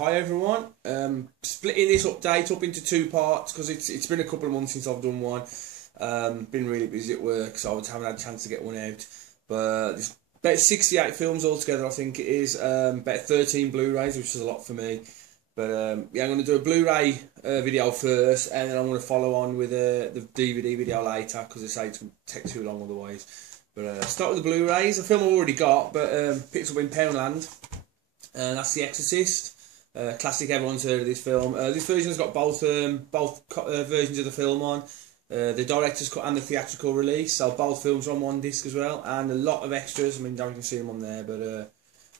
Hi everyone. Splitting this update up into two parts because it's been a couple of months since I've done one. Been really busy at work, so I haven't had a chance to get one out. But there's about 68 films altogether, I think it is. About 13 Blu-rays, which is a lot for me. But yeah, I'm going to do a Blu-ray video first, and then I'm going to follow on with the DVD video later because I say it's going to take too long otherwise. But start with the Blu-rays. A film I've already got, but picked up in Poundland. And that's The Exorcist. Classic, everyone's heard of this film. This version's got both versions of the film on. The director's cut and the theatrical release, so both films are on one disc as well, and a lot of extras. I mean, you can see them on there, but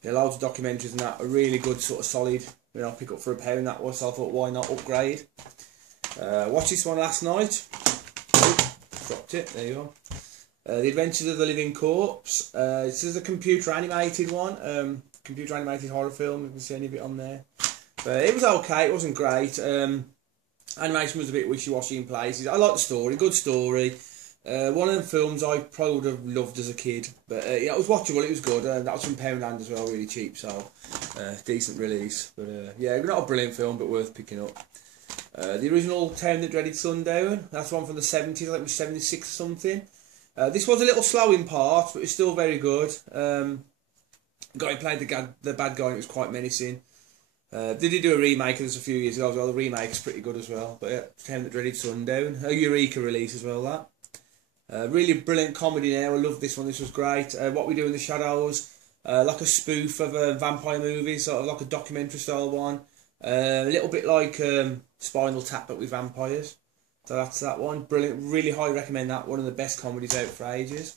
yeah, loads of documentaries and that. A really good sort of solid, you know, pick up for £1 that was. So I thought, why not upgrade? Watched this one last night. Oh, dropped it. There you go. The Adventures of the Living Corpse. This is a computer animated one. Computer animated horror film. You can see any of it on there. But it was okay. It wasn't great. Animation was a bit wishy-washy in places. I like the story. Good story. One of the films I probably would have loved as a kid. But yeah, it was watchable. It was good. That was from Poundland as well. Really cheap. So decent release. But yeah, not a brilliant film, but worth picking up. The original Town That Dreaded Sundown. That's one from the 70s. I think it was 76 or something. This was a little slow in parts, but it's still very good. Guy who played the bad guy, and it was quite menacing. They did do a remake of this a few years ago as well. The remake's pretty good as well. But yeah, Town That Dreaded Sundown. A Eureka release as well, that. Really brilliant comedy now. I love this one. This was great. What We Do in the Shadows. Like a spoof of a vampire movie, sort of like a documentary style one. A little bit like Spinal Tap, but with vampires. So that's that one. Brilliant. Really highly recommend that. One of the best comedies out for ages.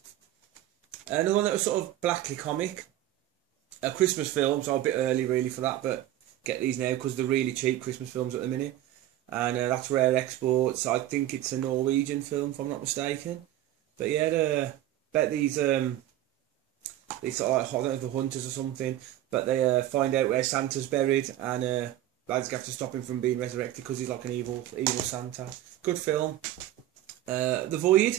Another one that was sort of blackly comic. A Christmas film, so a bit early really for that, but get these now because they're really cheap Christmas films at the minute. And that's Rare Exports. I think it's a Norwegian film, if I'm not mistaken. But yeah, bet these sort of like, I don't know if they're hunters or something, but they find out where Santa's buried, and lads have to stop him from being resurrected because he's like an evil Santa. Good film. The Void.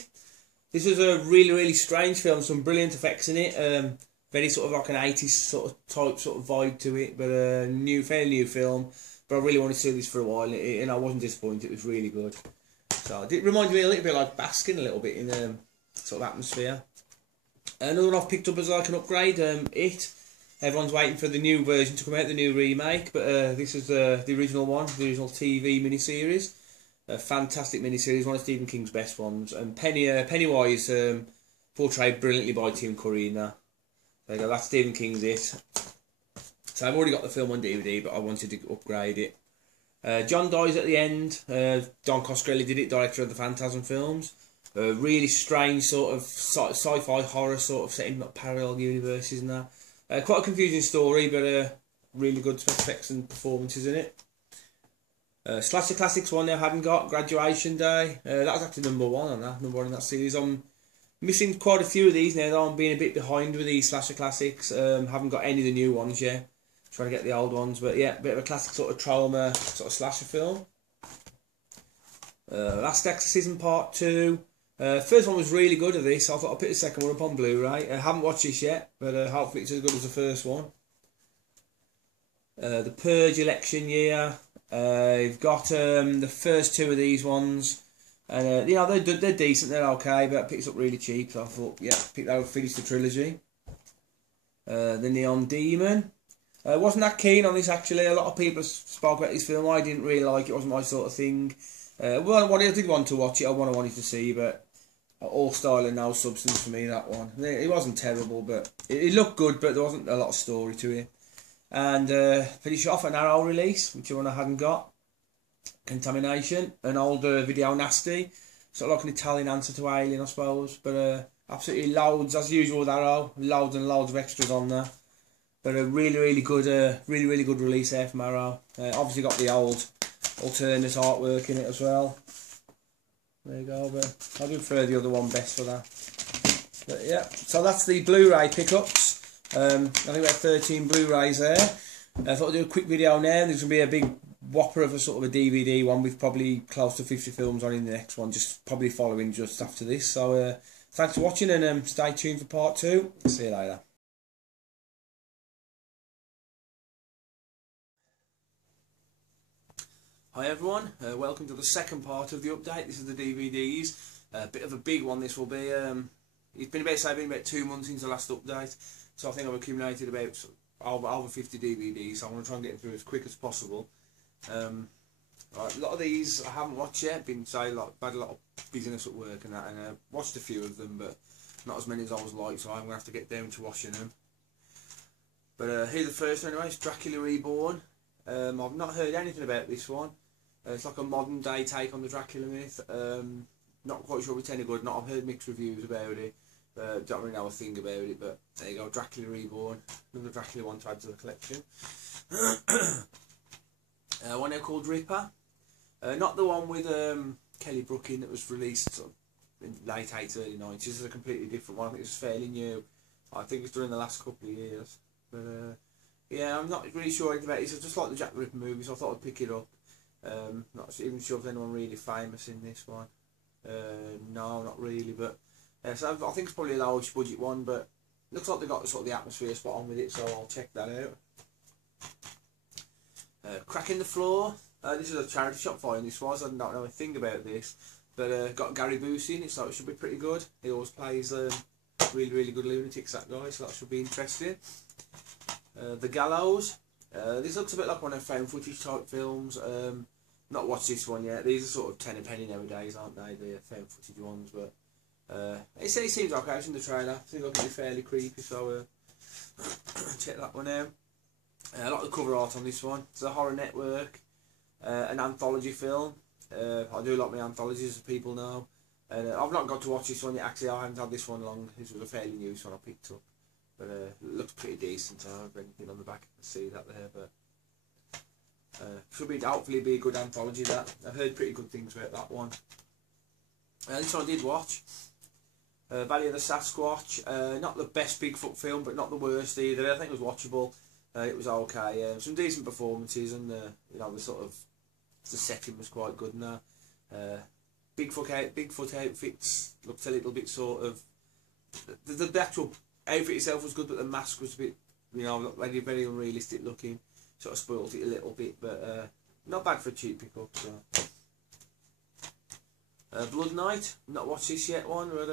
This was a really strange film. Some brilliant effects in it. Very sort of like an 80s sort of vibe to it, but a fairly new film. But I really wanted to see this for a while, and I wasn't disappointed. It was really good. So it reminded me a little bit like Baskin, a little bit in sort of atmosphere. Another one I've picked up as like an upgrade. It. Everyone's waiting for the new version to come out, the new remake, but this is the original one, the original TV miniseries. A fantastic miniseries, one of Stephen King's best ones. And Pennywise portrayed brilliantly by Tim Curry in that. There you go, that's Stephen King's It. So I've already got the film on DVD, but I wanted to upgrade it. John dies at the end. Don Coscarelli did it, director of the Phantasm films. Really strange sort of sci-fi horror sort of setting, not parallel universes and that. Quite a confusing story, but really good effects and performances in it. Slasher Classics one I hadn't got, Graduation Day. That was actually number one in that series. I'm missing quite a few of these now, though. I'm being a bit behind with these Slasher Classics. Haven't got any of the new ones yet. Trying to get the old ones, but yeah, a bit of a classic sort of trauma, sort of slasher film. Last Exorcism Part 2. First one was really good of this. I thought I'd put the second one up on Blu-ray. I haven't watched this yet, but hopefully it's as good as the first one. The Purge Election Year. You've got the first two of these ones. And you know, they're decent, they're okay, but it picks up really cheap, so I thought, yeah, pick that up, finish the trilogy. The Neon Demon. Wasn't that keen on this actually. A lot of people spoke about this film. I didn't really like it. It wasn't my sort of thing. Well, I did want to watch it. I wanted to see, but all style and no substance for me, that one. It wasn't terrible, but it looked good, but there wasn't a lot of story to it. And finish off an Arrow release, which one I hadn't got. Contamination, an older Video Nasty, sort of like an Italian answer to Alien, I suppose. But absolutely loads, as usual with Arrow, loads and loads of extras on there. But a really good release there from Arrow. Obviously got the old alternate artwork in it as well. There you go, but I do prefer the other one best for that. But yeah, so that's the Blu-ray pickups. I think we had 13 Blu-rays there. I thought I'd do a quick video now. There's going to be a big whopper of a sort of a DVD one with probably close to 50 films on in the next one, just probably following just after this. So thanks for watching, and stay tuned for part 2. See you later. Hi everyone, welcome to the second part of the update. This is the DVDs. A bit of a big one this will be. It's been about 2 months since the last update, so I think I've accumulated about over 50 DVDs, so I'm going to try and get them through as quick as possible. Right, a lot of these I haven't watched yet, had a lot of busyness at work and that, and watched a few of them, but not as many as I was like, so I'm going to have to get down to watching them. But here's the first one anyway, it's Dracula Reborn. I've not heard anything about this one. It's like a modern day take on the Dracula myth. Not quite sure if it's any good. I've heard mixed reviews about it. Don't really know a thing about it, but there you go, Dracula Reborn. Another Dracula one to add to the collection. One now called Ripper. Not the one with Kelly Brook in that was released sort of in late 80s, early 90s. This is a completely different one. I think it's fairly new. I think it's done in the last couple of years. But yeah, I'm not really sure anything about it. It's just like the Jack the Ripper movie, so I thought I'd pick it up. Not even sure if there's anyone really famous in this one. No, not really, but so I think it's probably a large budget one, but looks like they got sort of the atmosphere spot on with it, so I'll check that out. Cracking the Floor. This is a charity shop find this was. I don't know a thing about this, but got Gary Busey in it, so it should be pretty good. He always plays really good lunatics, that guy, so that should be interesting. The Gallows. This looks a bit like one of found footage type films. Not watched this one yet. These are sort of 10 a penny nowadays, aren't they? The found footage ones, but it seems okay. I've seen the trailer. I think it'll be fairly creepy, so check that one out. I like the cover art on this one. It's a Horror Network, an anthology film. I do like my anthologies, as people know. I've not got to watch this one yet. Actually, I haven't had this one long. This was a fairly new one I picked up, but it looks pretty decent. I don't have anything on the back. I can see that there, but. Should be hopefully be a good anthology. That I've heard pretty good things about that one. This one I did watch. Valley of the Sasquatch. Not the best Bigfoot film, but not the worst either. I think it was watchable. It was okay. Some decent performances, and you know, the setting was quite good. And that Bigfoot outfits looked a little bit sort of. The actual outfit itself was good, but the mask was a bit, you know, very unrealistic looking. Sort of spoiled it a little bit, but not bad for a cheap pickup. So. Blood Night, not watched this yet one, but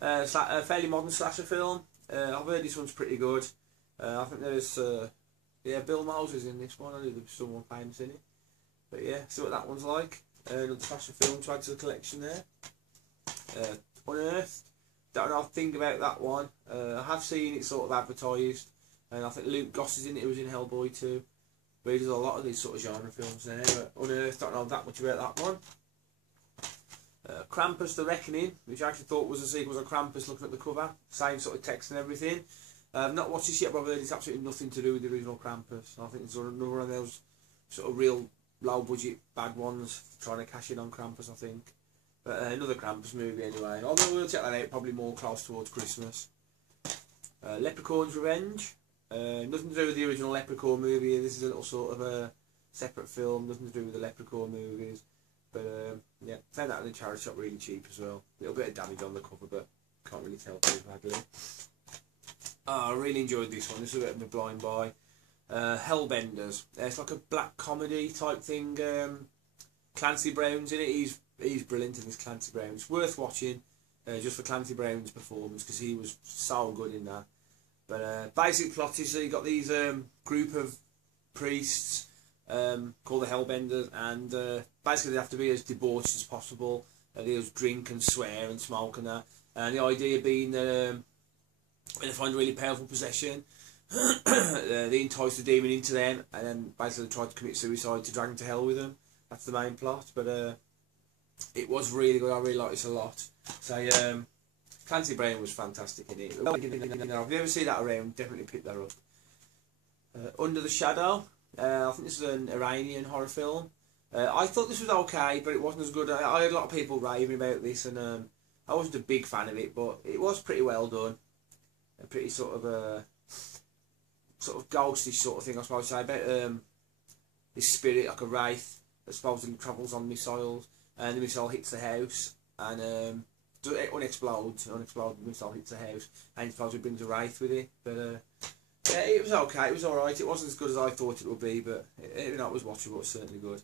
a fairly modern slasher film. I've heard this one's pretty good. I think there's Bill Moses in this one. I knew there was someone famous in it, but yeah, see what that one's like. Another slasher film to add to the collection there. Unearthed, don't know a thing about that one. I have seen it sort of advertised. And I think Luke Goss is in it, who was in Hellboy 2. But he does a lot of these sort of genre films there. But Unearthed, don't know that much about that one. Krampus the Reckoning, which I actually thought was a sequel to Krampus looking at the cover. Same sort of text and everything. I've not watched this yet, but I've heard it's absolutely nothing to do with the original Krampus. I think it's another one of those sort of real low budget bad ones trying to cash in on Krampus, I think. But another Krampus movie anyway. Although we'll check that out probably more close towards Christmas. Leprechaun's Revenge. Nothing to do with the original Leprechaun movie. This is a little sort of a separate film. Nothing to do with the Leprechaun movies. But yeah, found that in the charity shop really cheap as well. A little bit of damage on the cover, but can't really tell too badly. I really enjoyed this one. This is a bit of a blind buy. Hellbenders. It's like a black comedy type thing. Clancy Brown's in it. He's brilliant in this. Clancy Brown. It's worth watching just for Clancy Brown's performance, because he was so good in that. But basic plot is you got these group of priests called the Hellbenders, and basically they have to be as debauched as possible. They just drink and swear and smoke and that. And the idea being that when they find a really powerful possession, they entice the demon into them, and then basically try to commit suicide to drag them to hell with them. That's the main plot. But it was really good. I really liked this a lot. So Clancy Brown was fantastic in it. If you ever see that around, definitely pick that up. Under the Shadow. I think this is an Iranian horror film. I thought this was okay, but it wasn't as good. I heard a lot of people raving about this, and I wasn't a big fan of it, but it was pretty well done. A pretty sort of ghostish sort of thing, I suppose. Say about this spirit, like a wraith, that supposedly travels on missiles, and the missile hits the house, and it unexplodes. An unexploded missile hits the house, and it supposedly brings a wraith with it. But yeah, it was okay. It was all right. It wasn't as good as I thought it would be, but it was watchable. It was certainly good.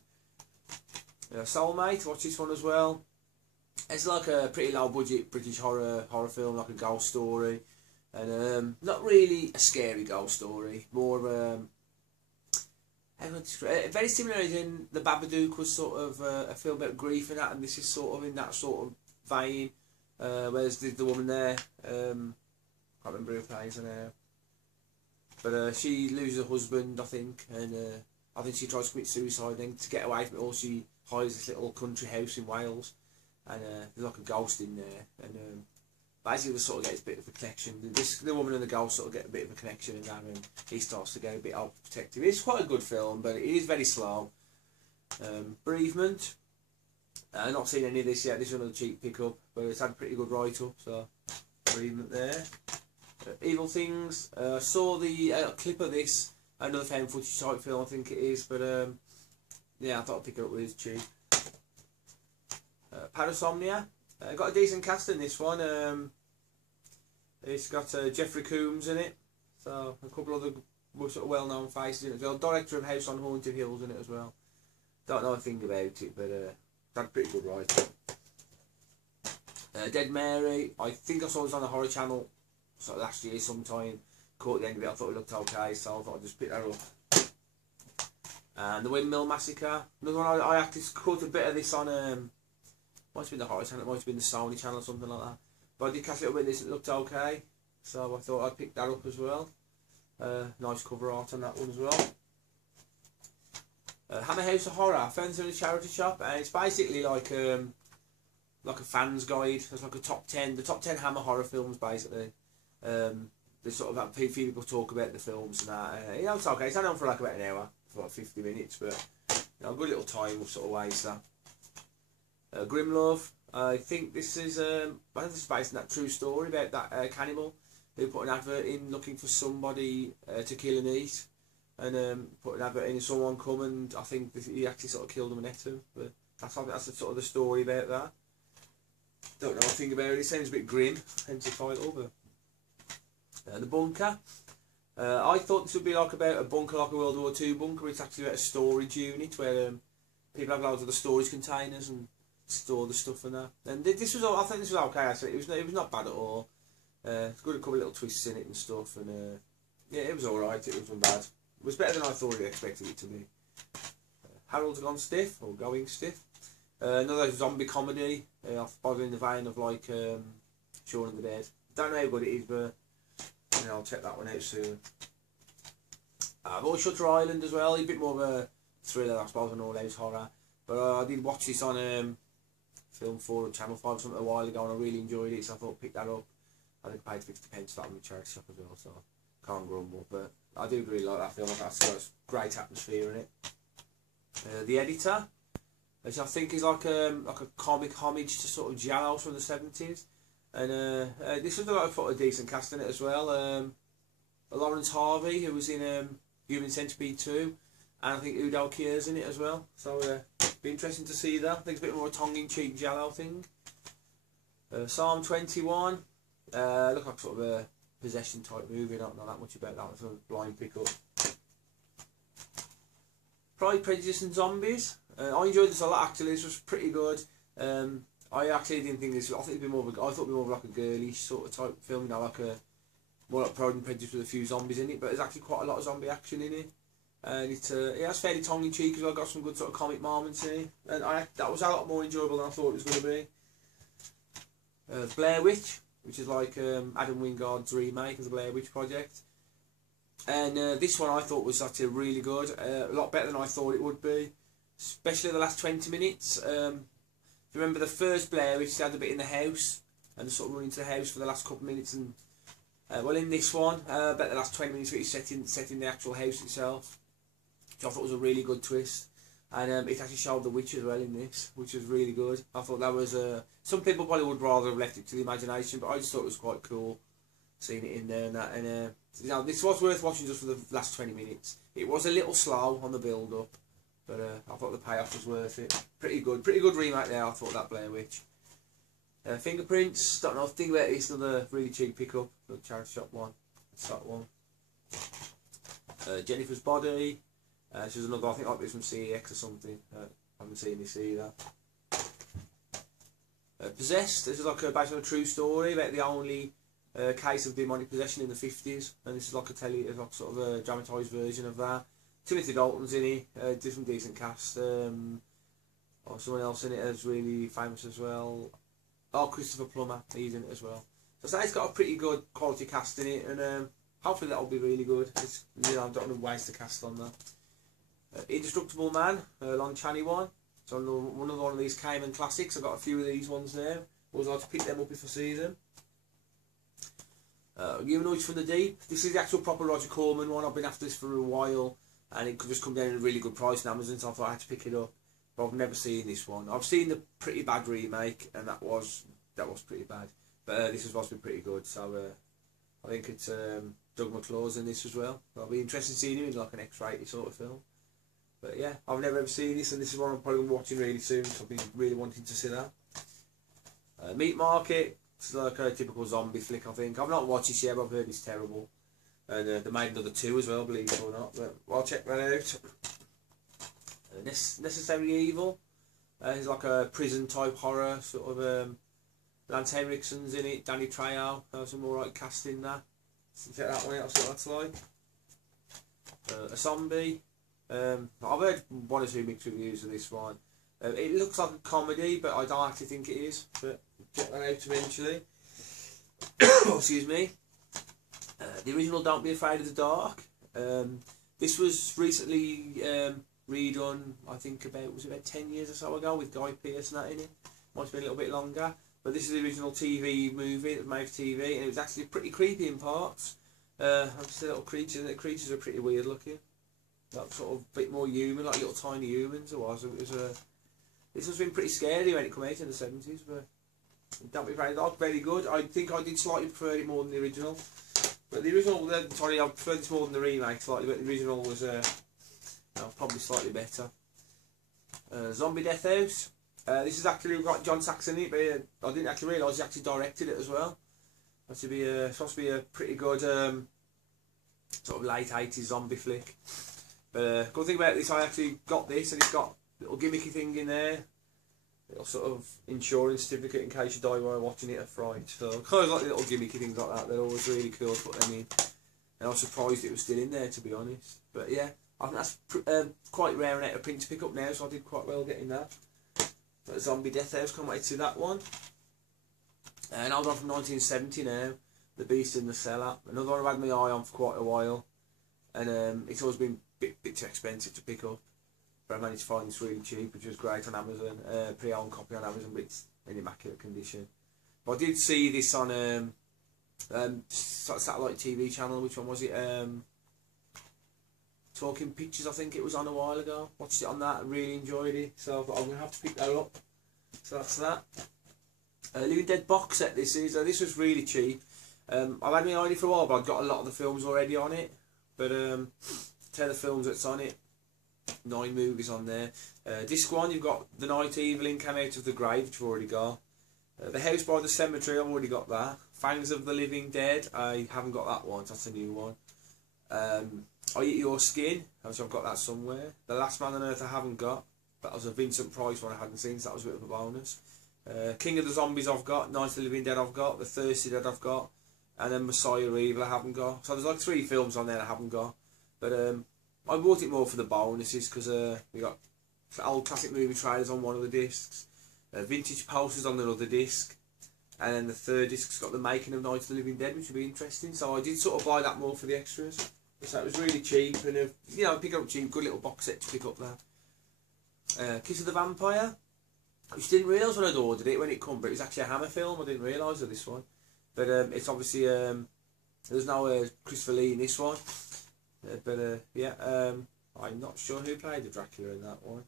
Soulmate, watch this one as well. It's like a pretty low budget British horror film, like a ghost story, and not really a scary ghost story, more of a very similar as in The Babadook was sort of a film about grief and that, and this is sort of in that sort of vein. Whereas the woman there, can't remember who plays her now, but she loses her husband, I think, and I think she tries to commit suicide. Then to get away from it all, she hires this little country house in Wales, and there's like a ghost in there, and basically they sort of get a bit of a connection. The woman and the ghost sort of get a bit of a connection, and he starts to get a bit overprotective. It's quite a good film, but it is very slow. Bereavement. Not seen any of this yet. This is another cheap pickup, but it's had a pretty good write-up, so Bereavement there. Evil Things. Saw the clip of this, another found footage type film, I think it is, but yeah, I thought I'd pick it up with it's cheap. Parasomnia. Got a decent cast in this one. It's got Jeffrey Combs in it, so a couple other sort of well-known faces in it as well. Director of House on Haunted Hills in it as well. Don't know a thing about it, but had a pretty good write-up. Dead Mary. I think I saw this on the Horror Channel sort of last year sometime. Caught the end of it. I thought it looked okay, so I thought I'd just pick that up. And The Windmill Massacre. Another one I actually caught a bit of this on. Might have been the Horror Channel. It might have been the Sony Channel or something like that. But I did catch a little bit of this. It looked okay, so I thought I'd pick that up as well. Nice cover art on that one as well. Hammer House of Horror. I found this in a charity shop, and it's basically like a fan's guide. It's like a top 10, the top 10 Hammer horror films basically. They sort of have people talk about the films and that. You know, it's okay. It's only on for like about an hour, for like 50 minutes, but you know, a good little time sort of waste that. Grim Love. I think this is based on that true story about that cannibal who put an advert in looking for somebody to kill and eat. And put an advert in and someone come, and I think he actually sort of killed him and ate him. But that's the sort of the story about that. Don't know a thing about it. It sounds a bit grim, hence the title. But The Bunker. I thought this would be like about a bunker, like a World War II bunker. It's actually about a storage unit where people have loads of the storage containers and store the stuff and that. And this was, I think this was okay. Actually, it was not bad at all. It's got a couple of little twists in it and stuff, and yeah, it was all right. It wasn't bad. It was better than I thought I expected it to be. Harold's Gone Stiff, or Going Stiff. Another zombie comedy, in the vein of like Shaun of the Dead. Don't know how good it is, but you know, I'll check that one out soon. I've always Shutter Island as well. It's a bit more of a thriller, I suppose, than all out horror. But I did watch this on Film 4 or Channel 5 something a while ago, and I really enjoyed it, so I thought I'd pick that up. I think I paid 50p for that on the charity shop as well, so can't grumble. But I do really like that film. That's got a great atmosphere in it. The Editor, which I think is like a comic homage to sort of giallo from the 70s, and this was I thought a decent cast in it as well. Lawrence Harvey, who was in Human Centipede 2, and I think Udo Kier's in it as well. So be interesting to see that. I think it's a bit more a tongue-in-cheek giallo thing. Psalm 21, look like sort of a possession type movie. I don't know that much about that. It's a blind pickup. Pride, Prejudice and Zombies. I enjoyed this a lot actually. This was pretty good. I actually didn't think this. I thought it'd be more of like a girlish sort of type film. You know, like more like Pride and Prejudice with a few zombies in it. But there's actually quite a lot of zombie action in it. And it's it's fairly tongue in cheek as well. Got some good sort of comic moments in it. And that was a lot more enjoyable than I thought it was going to be. Blair Witch, which is like Adam Wingard's remake of the Blair Witch Project. And this one I thought was actually really good, a lot better than I thought it would be, especially the last 20 minutes. If you remember the first Blair Witch, they had a bit in the house, and sort of run into the house for the last couple of minutes, and well, in this one, I bet the last 20 minutes it's set in the actual house itself, which I thought was a really good twist. And it actually showed the witch as well in this, which was really good. I thought that was some people probably would rather have left it to the imagination, but I just thought it was quite cool seeing it in there and that. And you know, this was worth watching just for the last 20 minutes. It was a little slow on the build up, but I thought the payoff was worth it. Pretty good remake there. I thought that Blair Witch. Fingerprints. Don't know if think about it. It's another really cheap pickup, the charity shop one. It's that one. Jennifer's Body. This is another, I think like this from CEX or something. haven't seen this either. Possessed. This is like based on a true story about the only case of demonic possession in the 50s, and this is like like sort of a dramatised version of that. Timothy Dalton's in it. Did some decent cast. Or someone else in it is really famous as well. Oh, Christopher Plummer, he's in it as well. So it's got a pretty good quality cast in it, and hopefully that'll be really good. It's, I don't want to waste the cast on that. Indestructible Man, Lon Chaney one. So one of these Cayman classics. I've got a few of these ones now. Always like to pick them up if I see them. Humanoids from the Deep. This is the actual proper Roger Corman one. I've been after this for a while, and it could just come down at a really good price on Amazon, so I thought I had to pick it up. But I've never seen this one. I've seen the pretty bad remake, and that was pretty bad. But this is supposed to be pretty good. So I think it's Doug McClure's in this as well. I'll be interested in seeing him in like an X-rated sort of film. But yeah, I've never ever seen this, and this is one I'm probably going to be watching really soon. So I've been really wanting to see that. Meat Market. It's like a typical zombie flick, I think. I've not watched this yet, but I've heard it's terrible. And they made another 2 as well, believe it or not. But I'll check that out. Necessary Evil. It's like a prison type horror, sort of. Lance Henriksen's in it, Danny Trejo. Some alright cast in there. So check that one out, see what that's like. A Zombie. I've heard 1 or 2 mixed reviews of this one. It looks like a comedy, but I don't actually think it is. But check that out eventually. Excuse me. The original Don't Be Afraid of the Dark. This was recently redone, I think was it about 10 years or so ago, with Guy Pearce and that in it. Might have been a little bit longer. But this is the original TV movie that was made for TV, and it was actually pretty creepy in parts. Just little creatures, and the creatures are pretty weird looking. Like sort of a bit more human, like little tiny humans. It was this has been pretty scary when it came out in the 70s, but Don't Be Afraid of the Dark, very good. I think I did slightly prefer it more than the original. But the original, sorry, I preferred this more than the remake slightly, but the original was probably slightly better. Zombie Death House. This is actually got John Saxon in it, but I didn't actually realise he actually directed it as well. It's supposed to be a pretty good sort of late 80s zombie flick. But good thing about this, I actually got this, and it's got a little gimmicky thing in there. Little sort of insurance certificate in case you die while watching it at Fright. So kind of like little gimmicky things like that. They're always really cool to put them in. And I was surprised it was still in there, to be honest. But yeah, I think that's quite rare and out of print to pick up now, so I did quite well getting that. But Zombie Death House, can't wait to see that one. Another one from 1970 now, The Beast in the Cellar. Another one I've had my eye on for quite a while, and it's always been a bit too expensive to pick up. But I managed to find this really cheap, which was great on Amazon. Pre-owned copy on Amazon, but it's in immaculate condition. But I did see this on satellite TV channel. Which one was it? Talking Pictures, I think it was on a while ago. Watched it on that, really enjoyed it. So I thought I'm going to have to pick that up. So that's that. Living Dead box set this is. This was really cheap. I've had my eye on it for a while, but I've got a lot of the films already on it. But tell the films that's on it. 9 movies on there. Disc 1, you've got The Night Evelyn Came Out of the Grave, which I've already got. The House by the Cemetery, I've already got that. Fangs of the Living Dead, I haven't got that one, so that's a new one. I Eat Your Skin, which I've got that somewhere. The Last Man on Earth I haven't got. That was a Vincent Price one I hadn't seen, so that was a bit of a bonus. King of the Zombies I've got. Night of the Living Dead I've got. The Thirsty Dead I've got. And then Messiah Evil I haven't got. So there's like 3 films on there I haven't got. But I bought it more for the bonuses, because we got old classic movie trailers on one of the discs, vintage posters on another disc, and then the 3rd disc's got the making of Night of the Living Dead, which would be interesting. So I did sort of buy that more for the extras. So it was really cheap, and pick up cheap, good little box set to pick up there. Kiss of the Vampire, which I didn't realise when I'd ordered it when it come, but it was actually a Hammer film. I didn't realise of this one, but it's obviously there's no Christopher Lee in this one. I'm not sure who played the Dracula in that one.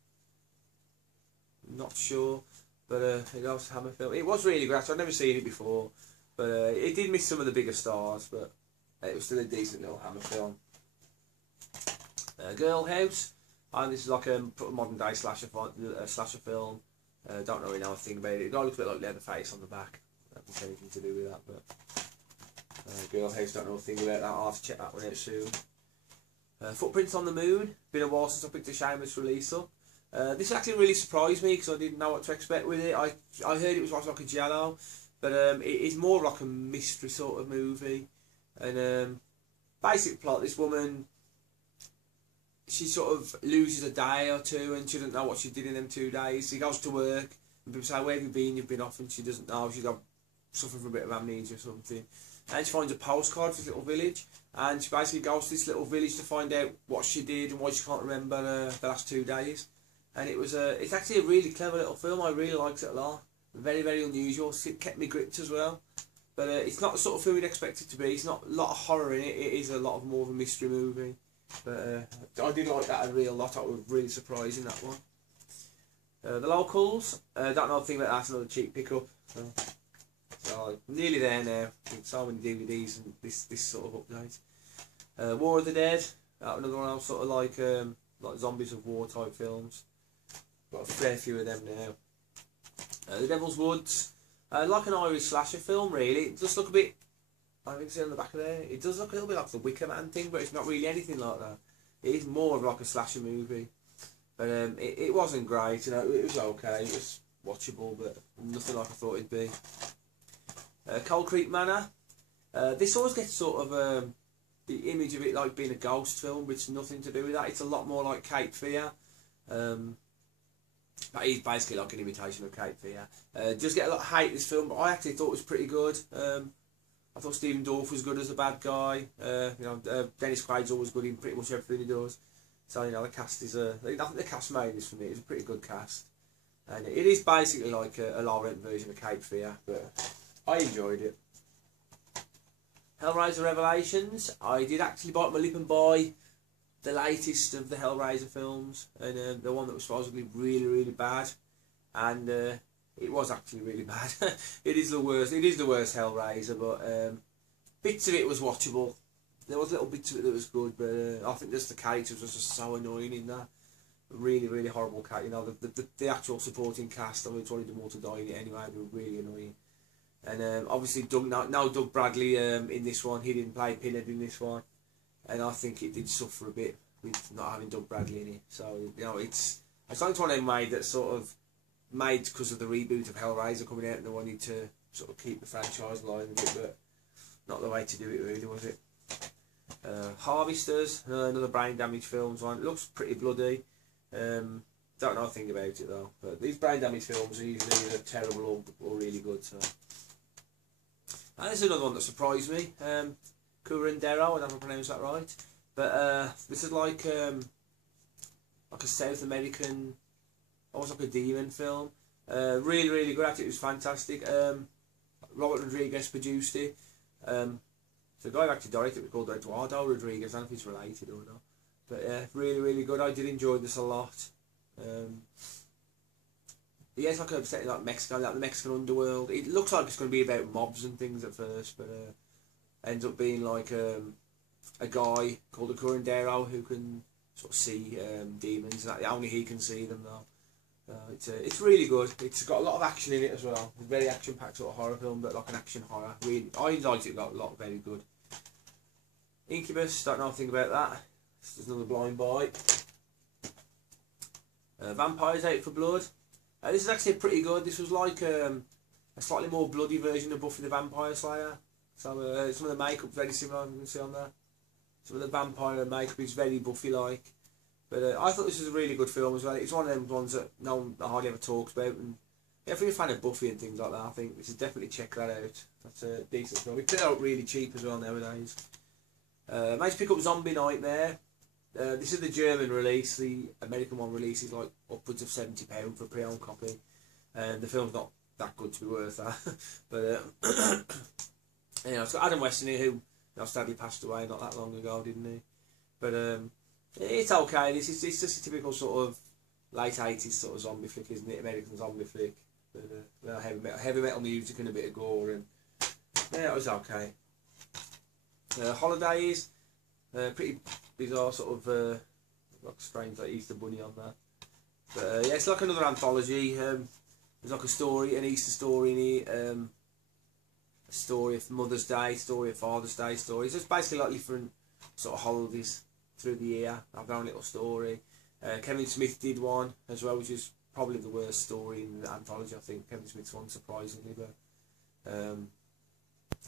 Not sure, but it was a Hammer film. It was really great. I'd never seen it before, but it did miss some of the bigger stars, but it was still a decent little Hammer film. Girl House, and this is like a modern day slasher film. Don't really know a thing about it. It looks a bit like Leatherface on the back. That doesn't have anything to do with that, but Girl House, don't know a thing about that. I'll have to check that one out soon. Footprints on the Moon. Been a while since I picked a Shameless release up. This actually really surprised me because I didn't know what to expect with it. I heard it was like a giallo, but it is more like a mystery sort of movie. And basic plot: this woman, she sort of loses a day or two, and she doesn't know what she did in them 2 days. She goes to work, and people say, "Where have you been? You've been off," and she doesn't know. She's got suffering from a bit of amnesia or something. And she finds a postcard for this little village, and she basically goes to this little village to find out what she did and why she can't remember the last 2 days. And it's actually a really clever little film. I really liked it a lot. Very, very unusual. It kept me gripped as well. But it's not the sort of film you'd expect it to be. It's not a lot of horror in it. It is a lot of more of a mystery movie. But I did like that a real lot. I was really surprised in that one. The Locals. Don't know a thing about that. That's another cheap pickup. So nearly there now. So many DVDs and this sort of update. War of the Dead. Another one else, sort of like Zombies of War type films. Got a fair few of them now. The Devil's Woods. Like an Irish slasher film, really. It does look a bit, I think it's on the back of there, it does look a little bit like the Wicker Man thing, but it's not really anything like that. It is more of like a slasher movie. But it wasn't great, you know, it was okay, it was watchable, but nothing like I thought it'd be. Cold Creek Manor. This always gets sort of the image of it like being a ghost film, which has nothing to do with that. It's a lot more like Cape Fear. That is basically like an imitation of Cape Fear. Just get a lot of hate this film, but I actually thought it was pretty good. I thought Stephen Dorff was good as a bad guy. Dennis Quaid's always good in pretty much everything he does. So you know, the cast is I think the cast made this for me. It's a pretty good cast, and it is basically like a low rent version of Cape Fear, but I enjoyed it. Hellraiser Revelations. I did actually bite my lip and buy the latest of the Hellraiser films, and the one that was supposedly really, really bad, and it was actually really bad. It is the worst. It is the worst Hellraiser, but bits of it was watchable. There was little bits of it that was good, but I think just the characters was just so annoying in that. Really, really horrible cat. You know, the actual supporting cast. I wanted them all to die in it anyway. They were really annoying. And obviously, Doug Bradley in this one. He didn't play Pinhead in this one. And I think it did suffer a bit with not having Doug Bradley in it. So, you know, it's like one of them made that sort of made because of the reboot of Hellraiser coming out and they wanted to sort of keep the franchise alive a bit, but not the way to do it really, was it? Harvesters, another brain damage films one. It looks pretty bloody. Don't know a thing about it though. But these brain damage films are usually either terrible or really good. So, and this is another one that surprised me. Curandero, I don't know if I pronounced that right, but this is like a South American, almost like a demon film. Really, really good. Actually, it was fantastic. Robert Rodriguez produced it. The guy who actually directed it was called Eduardo Rodriguez. I don't know if he's related or not, but yeah, really, really good. I did enjoy this a lot. Yeah, it's like a setting like Mexico, like the Mexican underworld. It looks like it's going to be about mobs and things at first, but ends up being like a guy called a curandero who can sort of see demons. Only he can see them though. It's really good. It's got a lot of action in it as well. It's a very action-packed sort of horror film, but like an action horror. Really, I liked it a lot. Very good. Incubus. Don't know anything about that. This is another blind buy. Vampires Out for Blood. This is actually pretty good. This was like a slightly more bloody version of Buffy the Vampire Slayer. So some of the makeup very similar, you can see on there. Some of the vampire makeup is very Buffy-like. But I thought this was a really good film as well. It's one of them ones that no one hardly ever talks about. And yeah, if you're a fan of Buffy and things like that, I think you should definitely check that out. That's a decent film. It put out really cheap as well nowadays. Managed to pick up Zombie Nightmare. This is the German release. The American one release is like upwards of £70 for a pre-owned copy. And the film's not that good to be worth that. But yeah, it's got Adam West in here who sadly passed away not that long ago, didn't he? But it's okay. It's just a typical sort of late 80s sort of zombie flick, isn't it? American zombie flick. But heavy metal music and a bit of gore, and yeah, it was okay. Holidays, pretty bizarre sort of like strange like Easter Bunny on that. But yeah, it's like another anthology. There's like a story, an Easter story in it. A story of Mother's Day, story of Father's Day, stories. It's basically like different sort of holidays through the year. Have their own little story. Kevin Smith did one as well, which is probably the worst story in the anthology. I think Kevin Smith's one, surprisingly, but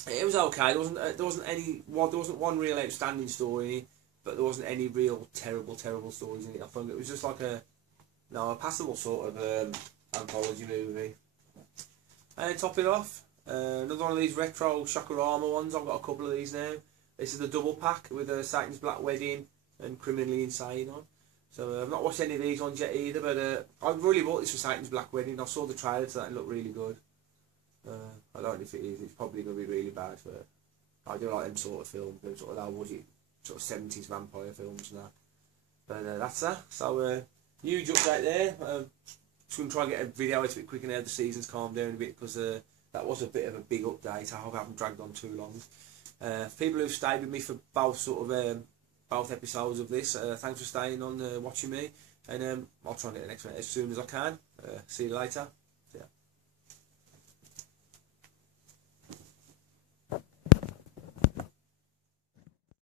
it was okay. There wasn't one real outstanding story in it, but there wasn't any real terrible stories in it. I think it was just like a passable sort of anthology movie. And top it off, another one of these retro Shokorama ones. I've got a couple of these now. This is the double pack with Satan's Black Wedding and Criminally Insane on. So I've not watched any of these ones yet either, but I really bought this for Satan's Black Wedding. I saw the trailer to that and it looked really good. I don't know if it is. It's probably going to be really bad, but I do like them sort of films, them sort of low-budget, sort of 70s vampire films and that. But that's that. So huge update there. Just going to try and get a video out a bit quicker now the season's calmed down a bit, because that was a bit of a big update. I hope I haven't dragged on too long. People who've stayed with me for both both episodes of this, thanks for staying on, watching me, and I'll try and get the next one as soon as I can. See you later.